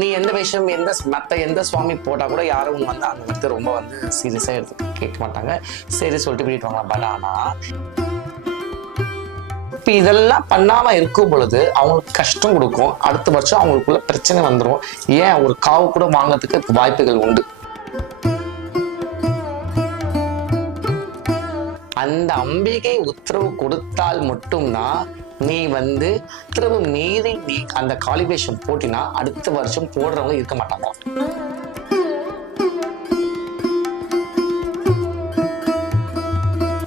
நீ எந்த விஷயம் எந்த சுவாமி போட்டா கூட யாரும் வந்து அங்க வந்து ரொம்ப வந்து சீரியஸா எடுத்து கேட்க மாட்டாங்க. சரி சொல்லிட்டு விட்டுவாங்க. பட் ஆனா இப்ப இதெல்லாம் பண்ணாம இருக்கும் பொழுது அவங்களுக்கு கஷ்டம் கொடுக்கும். அடுத்த வருஷம் அவங்களுக்குள்ள பிரச்சனை வந்துடும். ஏன் ஒரு காவு கூட வாங்கறதுக்கு வாய்ப்புகள் உண்டு. அந்த அம்பிகை உத்தரவு கொடுத்தால் மட்டும்தான் நீ வந்து உத்தரவு மீறி நீ அந்த காலிவேஷம் போட்டினா அடுத்த வருஷம் போடுறவங்க இருக்க மாட்டாங்க.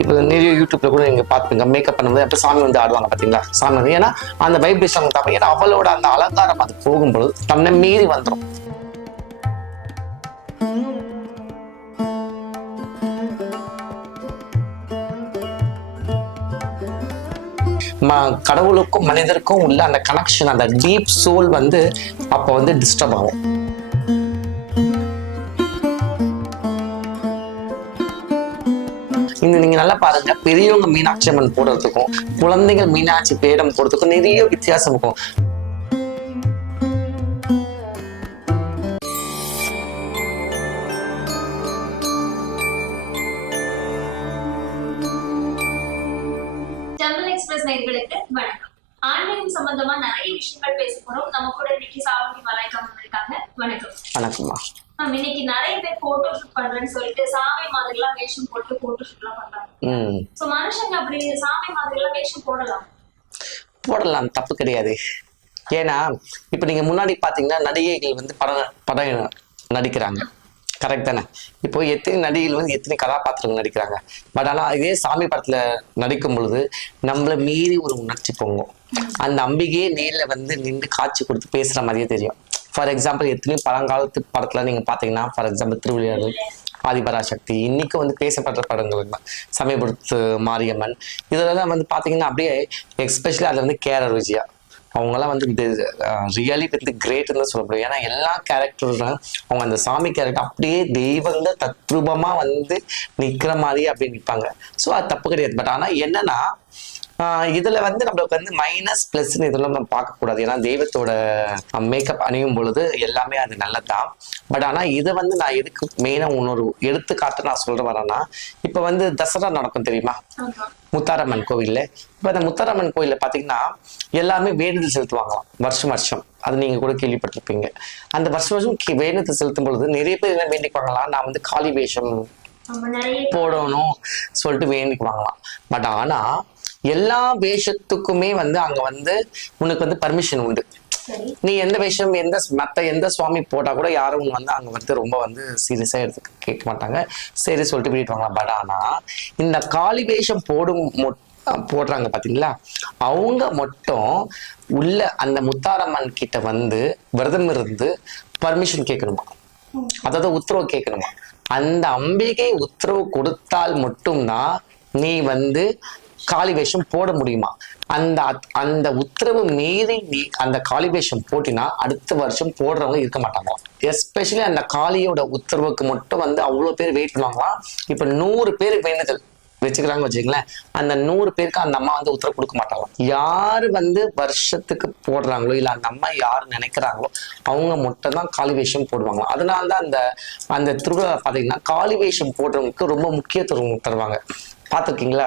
இப்போ நிறைய யூடியூப்ல கூட நீங்க பாத்துங்க மேக்கப் பண்ணும்போது அப்ப சாமி வந்து ஆடுவாங்க பாத்தீங்களா, சாமி வந்து ஏன்னா அந்த வைப்ரேஷன் தான். ஏன்னா அவளோட அந்த அலங்காரம் அது போகும்போது தன்னை மீறி வந்துடும். கடவுளுக்கும் மனிதருக்கும் உள்ள அந்த கனெக்ஷன், அந்த டீப் சோல் வந்து அப்ப வந்து டிஸ்டர்ப் ஆகும். நீங்க நல்லா பாருங்க, பெரியவங்க மீனாட்சி அம்மன் போடுறதுக்கும் குழந்தைகள் மீனாட்சி பேடம் போடுறதுக்கும் நிறைய வித்தியாசம் இருக்கும். வணக்கம். ஆன்மீகம் சம்பந்தமா நிறைய விஷயங்கள் பேச போறோம். நம்ம கூட இன்னைக்கு சாமி மலாய்க்கா இருக்காங்க. வணக்கம். வணக்கம்மா. இன்னைக்கு நிறைய பேர் போட்டோ ஷூட் பண்றேன்னு சொல்லிட்டு சாமி மாதிரி எல்லாம் வேஷம் போட்டு போட்டோ ஷூட் எல்லாம் பண்றாங்க. சோ மனுஷங்க அப்படி சாமி மாதிரி எல்லாம் வேஷம் போடலாம், தப்பு கிடையாது. ஏன்னா இப்ப நீங்க முன்னாடி பாத்தீங்கன்னா நடிகைகள் வந்து படம் நடிக்கிறாங்க, கரெக்ட் தானே? இப்போ எத்தனை நடிகைகள் வந்து எத்தனை கதாபாத்திரங்கள் நடிக்கிறாங்க. பட் ஆனால் இதே சாமி படத்துல நடிக்கும் பொழுது நம்மள மீறி ஒரு உணர்ச்சி பொங்கும். அந்த அம்பிகையே நேரில் வந்து நின்று காட்சி கொடுத்து பேசுற மாதிரியே தெரியும். ஃபார் எக்ஸாம்பிள் எத்தனையும் பழங்காலத்து படத்துல நீங்க பாத்தீங்கன்னா, ஃபார் எக்ஸாம்பிள் திருவிளையாடல், ஆதிபராசக்தி, இன்னைக்கு வந்து பேசப்படுற படங்கள் தான் சமயபுரத்து மாரியம்மன், இதெல்லாம் வந்து பாத்தீங்கன்னா அப்படியே எஸ்பெஷலி அதுல வந்து கேரர் விஜயா அவங்கெல்லாம் வந்து ரியலி வந்து கிரேட்னு சொல்ல முடியும். ஏன்னா எல்லா கேரக்டரும் அவங்க அந்த சாமி கேரக்டர் அப்படியே தெய்வங்க தத்ரூபமா வந்து நிக்கிற மாதிரி அப்படியே நிற்பாங்க. ஸோ அது தப்பு கிடையாது. பட் ஆனா என்னன்னா இதுல வந்து நம்மளுக்கு வந்து மைனஸ் பிளஸ்ன்னு இதெல்லாம் நம்ம பார்க்கக்கூடாது. ஏன்னா தெய்வத்தோட மேக்கப் அணியும் பொழுது எல்லாமே அது நல்லதுதான். பட் ஆனா இதை வந்து நான் எதுக்கு மெயினா இன்னொரு எடுத்துக்காட்டு நான் சொல்ற வரேன்னா, இப்ப வந்து தசரா நடக்கும் தெரியுமா, முத்தாரம்மன் கோவில்ல. இப்ப அந்த முத்தாரம்மன் கோயில்ல பாத்தீங்கன்னா எல்லாமே வேண்டுதல் செலுத்துவாங்களாம் வருஷம் வருஷம். அது நீங்க கூட கேள்விப்பட்டிருப்பீங்க. அந்த வருஷம் வேண்டுதல் செலுத்தும் பொழுது நிறைய பேர் என்ன வேண்டிக்குவாங்களாம், நான் வந்து காளி வேஷம் போடணும் சொல்லிட்டு வேண்டிக்குவாங்களாம். பட் ஆனா எல்லா வேஷத்துக்குமே வந்து அங்க வந்து உனக்கு வந்து பர்மிஷன் உண்டு. நீ எந்த வேஷம் எந்த சுவாமி போட்டா கூட யாரும் வந்து அங்க வந்து ரொம்ப வந்து சீரியஸா எடுத்து கேட்க மாட்டாங்க. சரி சொல்லிட்டு விட்டுவாங்க. பட் ஆனா இந்த காளி வேஷம் போடுறாங்க பாத்தீங்களா, அவங்க மட்டும் உள்ள அந்த முத்தாரம்மன் கிட்ட வந்து விரதம் இருந்து பர்மிஷன் கேட்கணுமா, அதாவது உத்தரவு கேட்கணுமா. அந்த அம்பிகை உத்தரவு கொடுத்தால் மட்டும்தான் நீ வந்து காளி வேஷம் போட முடியுமா. அந்த உத்தரவு மீறி நீ அந்த காளி வேஷம் போட்டினா அடுத்த வருஷம் போடுறவங்க இருக்க மாட்டாங்க. எஸ்பெஷலி அந்த காளியோட உத்தரவுக்கு மட்டும் வந்து அவ்வளவு பேர் வெயிட் பண்ணுவாங்களாம். இப்ப 100 பேர் வேண்டுதல் வச்சுக்கிறாங்க வச்சுங்களேன், அந்த 100 பேருக்கு அந்த அம்மா வந்து உத்தரவு கொடுக்க மாட்டாங்க. யாரு வந்து வருஷத்துக்கு போடுறாங்களோ இல்ல அந்த அம்மா யாரு நினைக்கிறாங்களோ அவங்க மட்டும் தான் காளி வேஷம் போடுவாங்க. அதனாலதான் அந்த திருவிழா பாத்தீங்கன்னா காளி வேஷம் போடுறவங்களுக்கு ரொம்ப முக்கியத்துவம் தருவாங்க. பார்த்துருக்கீங்களா?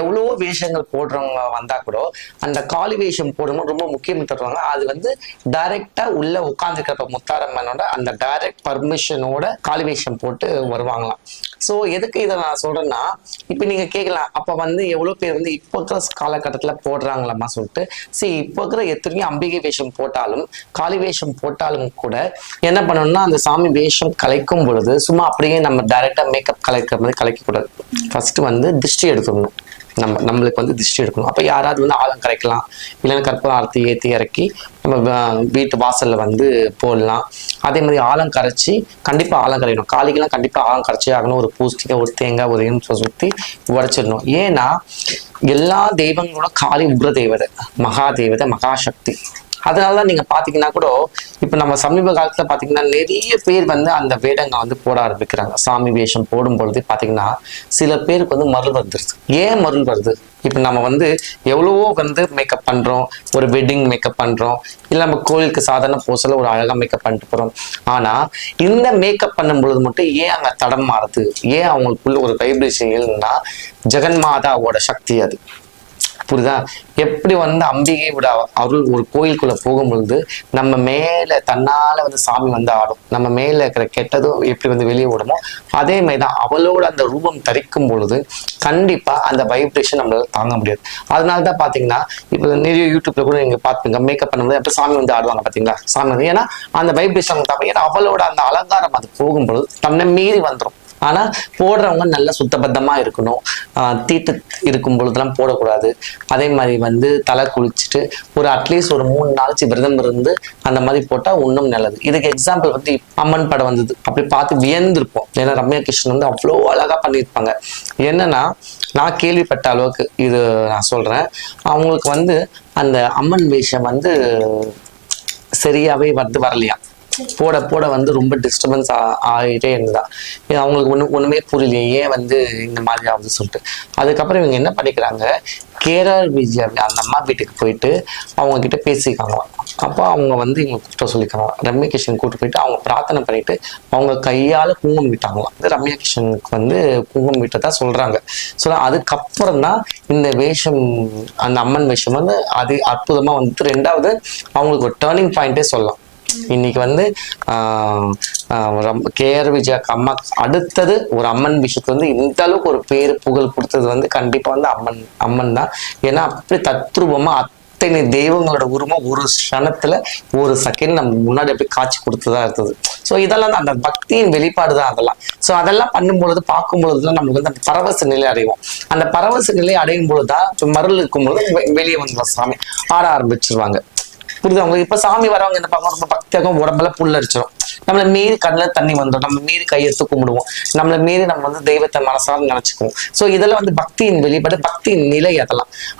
எவ்வளவோ வேஷங்கள் போடுறவங்க வந்தா கூட அந்த காளி வேஷம் போடும்போது ரொம்ப முக்கியம் தருவாங்க. அது வந்து டைரக்டா உள்ள உட்கார்ந்துருக்கிறப்ப முத்தாரம்மனோட அந்த டைரக்ட் பர்மிஷனோட காளி வேஷம் போட்டு வருவாங்களாம். ஸோ எதுக்கு இதை நான் சொல்றேன்னா, இப்ப நீங்க கேட்கலாம், அப்ப வந்து எவ்வளவு பேர் வந்து இப்போ இருக்கிற காலகட்டத்துல போடுறாங்களாமா சொல்லிட்டு. இப்போ இருக்கிற எத்தனையோ அம்பிகை வேஷம் போட்டாலும் காளி வேஷம் போட்டாலும் கூட என்ன பண்ணணும்னா, அந்த சாமி வேஷம் கலைக்கும் பொழுது சும்மா அப்படியே நம்ம டைரக்டா மேக்கப் கலைக்கிற மாதிரி கலைக்க கூடாது. ஃபர்ஸ்ட் வந்து திருஷ்டி எடுத்துடணும். நம்மளுக்கு வந்து திருஷ்டி எடுக்கணும். அப்ப யாராவது வந்து ஆழம் கரைக்கலாம், இல்லைன்னா கற்பூர ஆரத்தி ஏற்றி இறக்கி நம்ம வீட்டு வாசல்ல வந்து போடலாம். அதே மாதிரி ஆழம் கரைச்சி கண்டிப்பா ஆழம் கரையணும். காளிக்கெல்லாம் கண்டிப்பா ஆழம் கரைச்சி ஆகணும். ஒரு பூஸ்டிக்கை, ஒரு தேங்காய், ஒரு எலுமிச்சை சுத்தி உடைச்சிடணும். ஏன்னா எல்லா தெய்வங்களோட காளி உக்ர தேவதை, மகா தேவதை, மகாசக்தி. அதனாலதான் நீங்க பாத்தீங்கன்னா கூட இப்ப நம்ம சமீப காலத்துல பாத்தீங்கன்னா நிறைய பேர் வந்து அந்த வேடங்க வந்து போட ஆரம்பிக்கிறாங்க. சாமி வேஷம் போடும் பொழுது பாத்தீங்கன்னா சில பேருக்கு வந்து மருள் வந்துருது. ஏன் மருள் வருது? இப்போ நம்ம வந்து எவ்வளவோ வந்து மேக்கப் பண்றோம், ஒரு வெட்டிங் மேக்கப் பண்றோம், இல்லை நம்ம கோயிலுக்கு சாதாரண பூசல ஒரு அழகா மேக்கப் பண்ணிட்டு போறோம். ஆனா இந்த மேக்கப் பண்ணும் பொழுது மட்டும் ஏன் அங்க தடம் மாறுது, ஏன் அவங்களுக்குள்ள ஒரு வைப்ரேஷன் இல்லைன்னா ஜெகன்மாதாவோட சக்தி அது. புரியுதா? எப்படி வந்து அம்பிகையோட அருள் ஒரு கோயிலுக்குள்ள போகும்பொழுது நம்ம மேல தன்னால வந்து சாமி வந்து ஆடும், நம்ம மேல இருக்கிற கெட்டதும் எப்படி வந்து வெளியே ஓடுமோ அதே மாதிரிதான் அவளோட அந்த ரூபம் தரிக்கும் பொழுது கண்டிப்பா அந்த வைப்ரேஷன் நம்மளால தாங்க முடியாது. அதனாலதான் பாத்தீங்கன்னா இப்ப நிறைய யூடியூப்ல கூட நீங்க பாத்துங்க, மேக்கப் பண்ணும்போது அப்ப சாமி வந்து ஆடுவாங்க பாத்தீங்களா, சாமி வந்து ஏன்னா அந்த வைப்ரேஷன் தான், ஏன்னா அவளோட அந்த அலங்காரம் அது போகும்பொழுது தன்னை மீறி வந்துடும். ஆனா போடுறவங்க நல்ல சுத்தபத்தமா இருக்கணும், தீட்டு இருக்கும் பொழுதுலாம் போடக்கூடாது. அதே மாதிரி வந்து தலை குளிச்சுட்டு ஒரு அட்லீஸ்ட் ஒரு 3 நாளைக்கு விரதம் இருந்து அந்த மாதிரி போட்டா இன்னும் நல்லது. இதுக்கு எக்ஸாம்பிள் வந்து அம்மன் படம் வந்தது, அப்படி பார்த்து வியந்திருப்போம். ஏன்னா ரம்யா கிருஷ்ணன் வந்து அவ்வளோ அழகா பண்ணியிருப்பாங்க. என்னன்னா நான் கேள்விப்பட்ட அளவுக்கு இது நான் சொல்றேன், அவங்களுக்கு வந்து அந்த அம்மன் வேஷம் வந்து சரியாவே வரலையா, போட போட வந்து ரொம்ப டிஸ்டர்பன்ஸ் ஆகிட்டே இருந்ததா. அவங்களுக்கு ஒண்ணுமே புரியலையே ஏன் வந்து இந்த மாதிரி ஆகுதுன்னு சொல்லிட்டு. அதுக்கப்புறம் இவங்க என்ன பண்ணிக்கிறாங்க, கேரள விஜயா அந்த அம்மா வீட்டுக்கு போயிட்டு அவங்க கிட்ட பேசிக்காங்களாம். அப்போ அவங்க வந்து இவங்க கூப்பிட்ட சொல்லிக்காங்க, ரம்யா கிருஷ்ணன் கூப்பிட்டு போயிட்டு அவங்க பிரார்த்தனை பண்ணிட்டு அவங்க கையால குங்குமம் விட்டாங்களாம். ரம்யா கிருஷ்ணனுக்கு வந்து குங்குமம் விட்டதா சொல்றாங்க. அதுக்கப்புறம் தான் இந்த வேஷம், அந்த அம்மன் வேஷம் வந்து அது அற்புதமா வந்துட்டு ரெண்டாவது அவங்களுக்கு ஒரு டேர்னிங் பாயிண்டே சொல்லலாம். இன்னைக்கு வந்து கேஆர் விஜயா அம்மா அடுத்தது ஒரு அம்மன் விஷயத்துக்கு வந்து இந்த அளவுக்கு ஒரு பேரு புகழ் கொடுத்தது வந்து கண்டிப்பா வந்து அம்மன் தான். ஏன்னா அப்படி தத்ரூபமா அத்தனை தெய்வங்களோட உருவம் ஒரு க்ஷணத்துல ஒரு செகண்ட் நம்ம முன்னாடி அப்படி காட்சி கொடுத்ததா இருந்தது. ஸோ இதெல்லாம் தான் அந்த பக்தியின் வெளிப்பாடு தான் அதெல்லாம். ஸோ அதெல்லாம் பண்ணும்பொழுது பார்க்கும் பொழுதுதான் நமக்கு வந்து அந்த பரவச நிலை அடைவோம். அந்த பரவச நிலை அடையும் பொழுதுதான் மருள் இருக்கும் பொழுது வெளியே வந்து சாமி ஆட ஆரம்பிச்சிருவாங்க. புரியுது அவங்களுக்கு? இப்ப சாமி வரவங்க என்ன பார்க்க ரொம்ப பக்தியாக உடம்புல புல்லரிச்சிடும், நம்மளை மீறி கண்ணில் தண்ணி வந்துடும், நம்ம மீறி கையெடுத்து கும்பிடுவோம், நம்மளை மீறி நம்ம வந்து தெய்வத்தை மனசார நினைச்சுக்குவோம். ஸோ இதெல்லாம் வந்து பக்தியின் வெளிப்பாடு, பக்தியின் நிலை.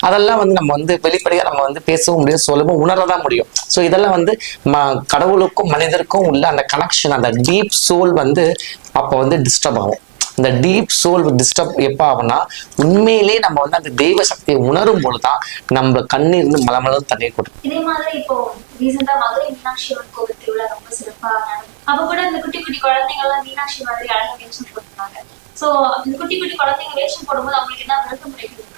அதெல்லாம் வந்து நம்ம வந்து வெளிப்படையா நம்ம வந்து பேசவும் முடியும், சொல்லவும் உணரதான் முடியும். ஸோ இதெல்லாம் வந்து கடவுளுக்கும் மனிதருக்கும் உள்ள அந்த கனெக்ஷன், அந்த டீப் சோல் வந்து அப்போ வந்து டிஸ்டர்ப் ஆகும். இந்த டீப் சோல் டிஸ்டர்ப் எப்ப ஆகும்னா உண்மையிலே நம்ம வந்து அந்த தெய்வ சக்தியை உணரும் பொழுதுதான் நம்ம கண்ணிருந்து மலமளவு தண்ணீர் கொடுக்கும். இதே மாதிரி இப்போ ரீசெண்டா மதுரை மீனாட்சி அம்மன் கோவில் திருவிழா ரொம்ப சிறப்பா அப்ப கூட இந்த குட்டி குட்டி குழந்தைங்க எல்லாம் மீனாட்சி மாதிரி அழகா வேஷம் போட்டுருந்தாங்க. சோ இந்த குட்டி குட்டி குழந்தைங்க வேஷம் போடும்போது அவங்களுக்கு என்ன விருப்பம் கிடைக்குது?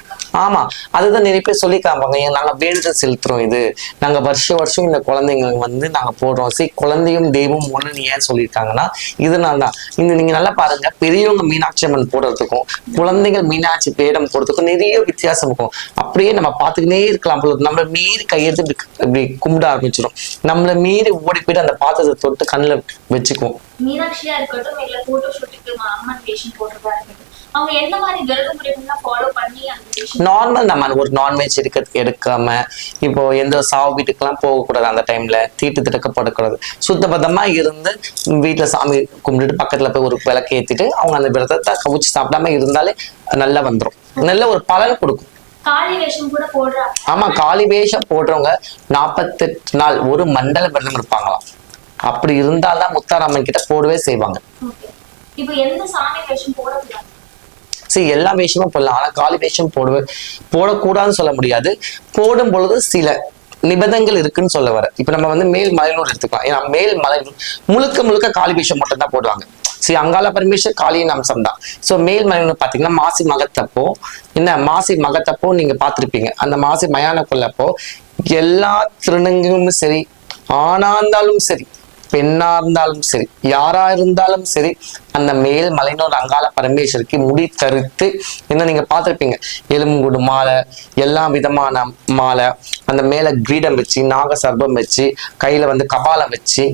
ஆமா, அதுதான் நிறைய பேர் சொல்லி காப்பாங்க, நாங்க வேண்டுதல் செலுத்துறோம், இது நாங்க வருஷம் இந்த குழந்தைங்க வந்து நாங்க போடுறோம். குழந்தையும் தெய்வம் ஒண்ணுன்னு ஏன் சொல்லியிருக்காங்கன்னா இதனால தான். இந்த நீங்க நல்லா பாருங்க, பெரியவங்க மீனாட்சி அம்மன் போடுறதுக்கும் குழந்தைகள் மீனாட்சி பேடம் போடுறதுக்கும் நிறைய வித்தியாசம் இருக்கும். அப்படியே நம்ம பார்த்துக்கிட்டே இருக்கலாம் பொழுது நம்மளை மீறி கையெடுத்து இப்படி கும்பிட ஆரம்பிச்சிடும், நம்மளை மீறி ஓடி போயிட்டு அந்த பாத்திரத்தை தொட்டு கண்ணில் வச்சுக்குவோம். மீனாட்சியா இருக்கட்டும், இல்ல போட்டோ ஷூட்டுக்கு அம்மன் வேஷம் போடுறதா இருக்கட்டும், அவங்க எந்த மாதிரி விரத முறைகள்லாம் ஃபாலோ பண்ணி அந்த நார்மல் நம்ம ஒரு நான்வெஜ் எடுக்காம இப்போ எந்த சாவு வீட்டுக்கெல்லாம் போகக்கூடாது, அந்த டைம்ல தீட்டு திடக்கப்படக்கூடாது, சுத்தபத்தமா இருந்து வீட்டுல சாமி கும்பிட்டுட்டு பக்கத்துல போய் ஒரு விளக்கு ஏத்திட்டு அவங்க அந்த விரதத்தை கவிச்சு சாப்பிடாம இருந்தாலே நல்லா வந்துடும், நல்ல ஒரு பலன் கொடுக்கும். காளி வேஷம் கூட போடுறாங்க. ஆமா, காளி வேஷம் போடுறவங்க 48 நாள் ஒரு மண்டல விரதம் இருப்பாங்களாம். அப்படி இருந்தால்தான் முத்தாரம்மன் கிட்ட போடவே செய்வாங்க. இப்போ எந்த சாமி வேஷம் போடக்கூடாது? சரி, எல்லா வேஷமும் போடலாம், ஆனா காளி வேஷம் போடக்கூடாதுன்னு சொல்ல முடியாது. போடும் பொழுது சில நிபந்தனைகள் இருக்குன்னு சொல்ல வர. இப்ப நம்ம வந்து மேல் மலையனூர் எடுத்துக்கலாம், ஏன்னா மேல் மலையனூர் முழுக்க காளி வேஷம் மட்டும் தான் போடுவாங்க. சரி, அங்காள பரமேஸ்வர் காளியின் அம்சம் தான். ஸோ மேல் மலையனூர் பாத்தீங்கன்னா மாசி மகத்தப்போ நீங்க பார்த்திருப்பீங்க. அந்த மாசி மயான கொள்ளப்போ எல்லா திருநங்கையும் சரி, ஆணா இருந்தாலும் சரி, பெண்ணா இருந்தாலும் சரி, யாரா இருந்தாலும் சரி, அந்த மேல் மலையனூர் அங்காள பரமேஸ்வரிக்கு முடி தரித்து என்ன நீங்க பார்த்திருப்பீங்க, எலும்புகுடு மாலை, எல்லா விதமான மாலை, அந்த மேல கிரீடம் வச்சு, நாக சர்பம் வச்சு, கையில வந்து கபாலம் வச்சு,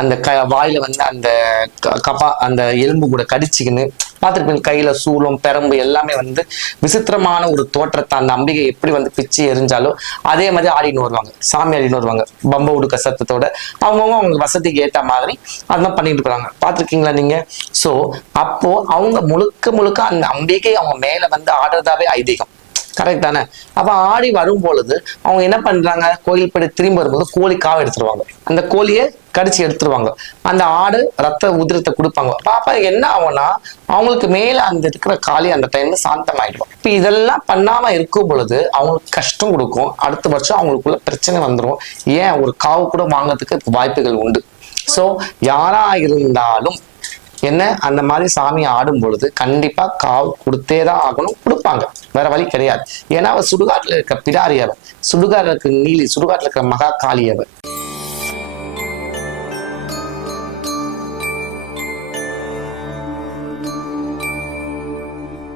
அந்த வாயில வந்து அந்த எலும்பு கூட கடிச்சிக்கின்னு பார்த்துருப்பீங்க, கையில சூலம் பெரம்பு எல்லாமே வந்து விசித்திரமான ஒரு தோற்றத்தை அந்த அம்பிகை எப்படி வந்து பிச்சு எரிஞ்சாலும் அதே மாதிரி ஆடின்னு வருவாங்க, சாமி ஆடின்னு வருவாங்க பம்ப உடுக்க சத்தத்தோட. அவங்க வசதிக்கு ஏற்ற மாதிரி அதெல்லாம் பண்ணிட்டு இருக்காங்க, பார்த்துருக்கீங்களா நீங்க? ஸோ அப்போ அவங்க முழுக்க அந்த அம்பிகை அவங்க மேல வந்து ஆடுறதாவே ஐதீகம். கரெக்ட் தானே? அப்ப ஆடி வரும் பொழுது அவங்க என்ன பண்றாங்க, கோயில் படி திரும்பி வரும்போது கோழி காவை எடுத்துருவாங்க, அந்த கோழியை கடிச்சு எடுத்துருவாங்க, அந்த ஆடு ரத்த உதிரத்தை கொடுப்பாங்க. பாப்பா என்ன ஆகும்னா அவங்களுக்கு மேல அந்த இருக்கிற காளி அந்த டைம்ல சாந்தமாயிடுவோம். இப்ப இதெல்லாம் பண்ணாம இருக்கும் பொழுது அவங்களுக்கு கஷ்டம் கொடுக்கும். அடுத்த வருஷம் அவங்களுக்குள்ள பிரச்சனை வந்துடும். ஏன் ஒரு காவு கூட வாங்கிறதுக்கு வாய்ப்புகள் உண்டு. ஸோ யாரா இருந்தாலும் என்ன அந்த மாதிரி சாமி ஆடும் பொழுது கண்டிப்பா காவு கொடுத்தேதான் ஆகணும், கொடுப்பாங்க, வேற வழி கிடையாது. ஏன்னா அவர் சுடுகாட்டுல இருக்க பிடாரி அவர், சுடுகாட்டுல இருக்க நீலி, சுடுகாட்டுல இருக்கிற மகா காளி அவர்.